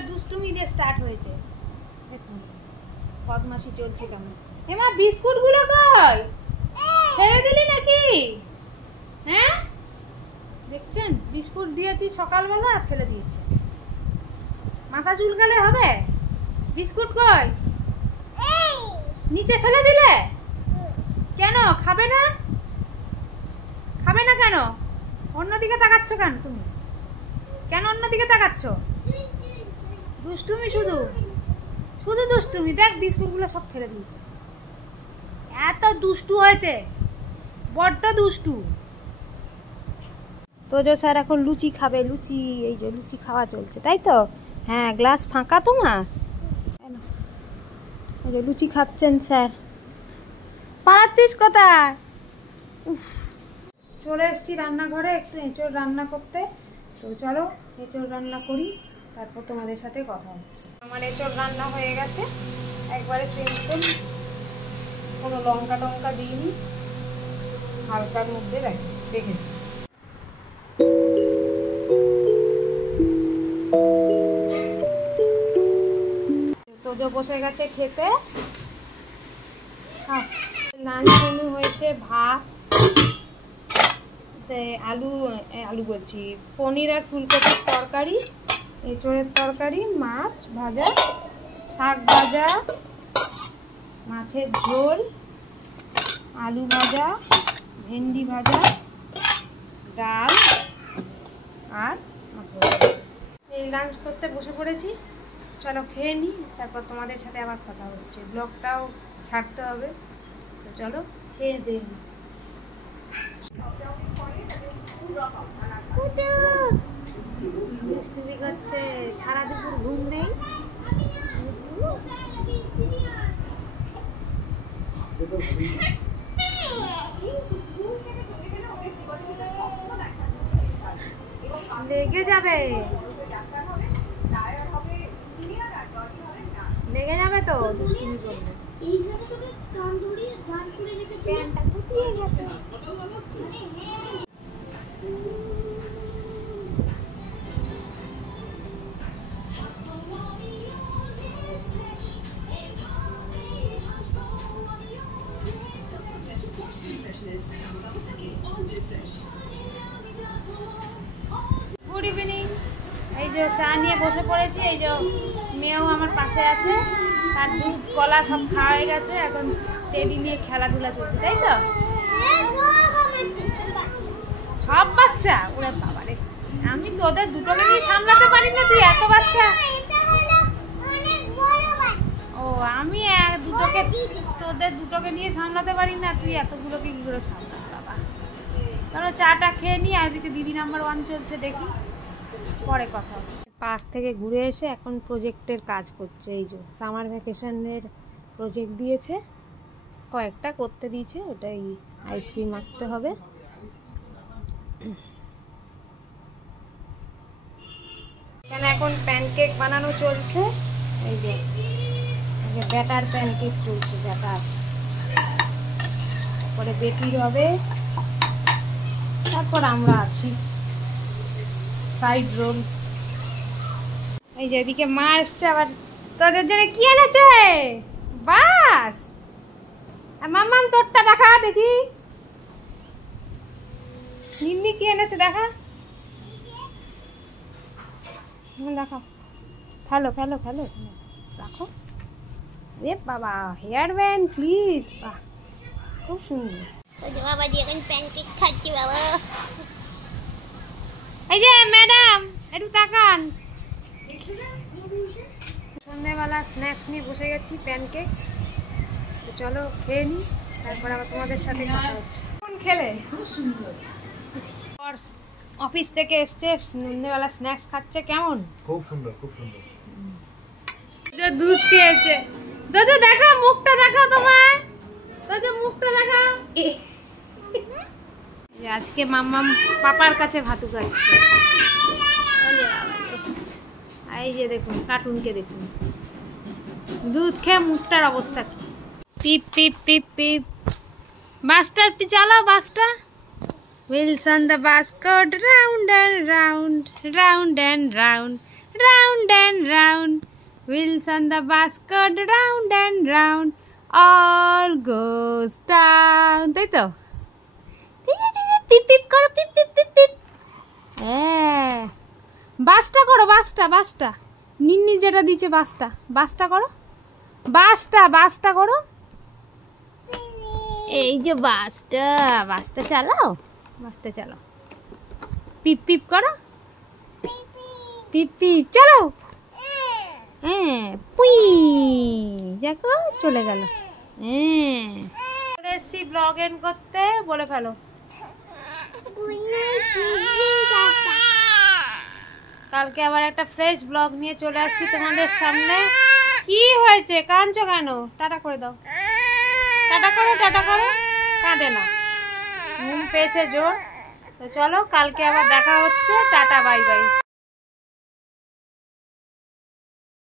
এবার দুষ্টুমি দিয়ে স্টার্ট হয়েছে। দেখুন বদমাশি চলছে কেমন। হেমা বিস্কুট গুলো কই? ফেলে দিলি নাকি? হ্যাঁ দেখছেন বিস্কুট দিয়েছি সকালবেলা ফেলে দিয়েছে। মাথা চুলকালে হবে? বিস্কুট কই? নিচে ফেলে দিলে কেন? খাবে না? খাবে না কেন? অন্যদিকে তাকাচ্ছ কেন তুমি? কেন অন্যদিকে তাকাচ্ছ? দুষ্টুমি শুধু শুধু দুষ্টুমি। দেখ বিস্কুটগুলো সব ফেলে দিয়েছে। এত দুষ্টু হয়েছে, বড্ড দুষ্টু। তোজো স্যার এখন লুচি খাবে। লুচি, এই যে লুচি খাওয়া চলছে তাই তো? হ্যাঁ গ্লাস ফাঁকা তোমার। এই যে লুচি খাচ্ছেন স্যার। পারাচ্ছিস কোথায়? চলে এসেছি রান্নাঘরে একটু এঁচোড় রান্না করতে। তো চলো এঁচোড় রান্না করি, তারপর তোমাদের সাথে কথা হচ্ছে। আমার এঁচোড় রান্না হয়ে গেছে, একবারে সিম্পল, কোনো লঙ্কা টঙ্কা দিইনি, হালকার মধ্যে রেখেছি। তোজো বসে গেছে খেতে। লাঞ্চ মেনু হয়েছে ভাত, আলু বলছি, পনির আর ফুলকপির তরকারি, এঁচোড়ের তরকারি, মাছ ভাজা, শাক ভাজা, মাছের ঝোল, আলু ভাজা, ভেন্ডি ভাজা, ডাল আর মাছের ঝোল। এই লাঞ্চ করতে বসে পড়েছি। চলো খেয়ে নিই, তারপর তোমাদের সাথে আবার কথা হচ্ছে। ব্লগটাও ছাড়তে হবে, তো চলো খেয়ে দিয়ে নিই। দুষ্টুমি করছে, সারা দুপুর ঘুম নেই। লেগে যাবে, লেগে যাবে তো দুষ্টুমি করলে। Good evening. এই যে চা নিয়ে বসে পড়েছি। এই যে মেয়েও আমার পাশে আছে, তার দুধ কলা সব খাওয়া হয়ে গেছে, এখন টেডি নিয়ে খেলাধুলা চলছে তাই তো? সব বাচ্চা? ওরে বাবারে, আমি তোদের দুটোকে নিয়ে সামলাতে পারি না, তুই এত বাচ্চা। ও আমি তোদের দুটোকে নিয়ে সামলাতে পারি না, তুই এতগুলোকে কি করে সামলাতে? বাবা তাহলে চাটা খেয়ে নিই, আর এদিকে দিদি নাম্বার 1 চলছে, দেখি পরে কথা হচ্ছে। পার্ক থেকে ঘুরে এসে এখন প্রজেক্টের কাজ করছে। এই যে সামার ভ্যাকেশনের প্রজেক্ট দিয়েছে, কয়েকটা করতে দিয়েছে, ওটাই আইসক্রিম আঁকতে হবে। এখানে এখন প্যানকেক বানানো চলছে। এই যে ব্যাটার প্যানকেক চলছে, ব্যাটার, তারপরে বেকিং হবে, তারপর আমরা আছি সাইড রোল। এই যে এদিকে মা এসছে আবার। তোদের জন্য কি এনেছে? বাস। মাম্মাম তোরটা দেখা দেখি, নিন্নি কি এনেছে দেখা, দেখো। ফেলো ফেলো ফেলো রাখো। এ বাবা, হেয়ার ব্যান্ড প্লিজ, বাহ খুব সুন্দর। বাবা দিয়ে এখন প্যানকেক খাচ্ছি বাবা। এই যে ম্যাডাম একটু তাকান। সন্ধ্যাবেলা স্ন্যাক্স নিয়ে বসে গেছি, প্যানকেক। তো চলো খেয়ে নিই, তারপর আবার তোমাদের সাথে কথা হচ্ছে। কোন খেলে? খুব সুন্দর। অফিস থেকে এসছে, সন্ধ্যাবেলা স্ন্যাক্স খাচ্ছে, কেমন? খুব সুন্দর, খুব সুন্দর। দুধ খেয়েছে। দাদা দেখা, মুখটা দেখাও তোমার, দাদা মুখটা দেখাও। আজকে মাম্মাম পাপার কাছে ভাতু খাচ্ছে। এই যে দেখুন কার্টুনকে দেখুন, দুধ খেয়ে মুখটার অবস্থা কি। পিপ পিপ পিপ পিপ। বাসটা চালাও, বাসটা। Wheels on the bus go round and round, round and round, round and round, wheels on the bus go round and round, all goes down. তাই তো? পিপ পিপ করো, পিপ পিপ পিপ পিপ। হ্যাঁ, বাসটা করো, বাসটা নিন্নি যেটা দিচ্ছে বাসটা করো, বাসটা করো। এই যে বাসটা চালাও, পিপ পিপ করো, পিপ পিপ চালাও। হ্যাঁ, পুই দেখো চলে গেল। হ্যাঁ, চলে এসছি ব্লগ এন্ড করতে, বলে ফেলো। কালকে আবার একটা ফ্রেশ ব্লগ নিয়ে চলে আসছি তোমাদের সামনে। কি হয়েছে, কাঁদছো কেন? টাটা করে দাও, টাটা করো, কাঁদে না, ঘুম পেয়েছে জোর। তো চলো, কালকে আবার দেখা হচ্ছে, টাটা বাই বাই।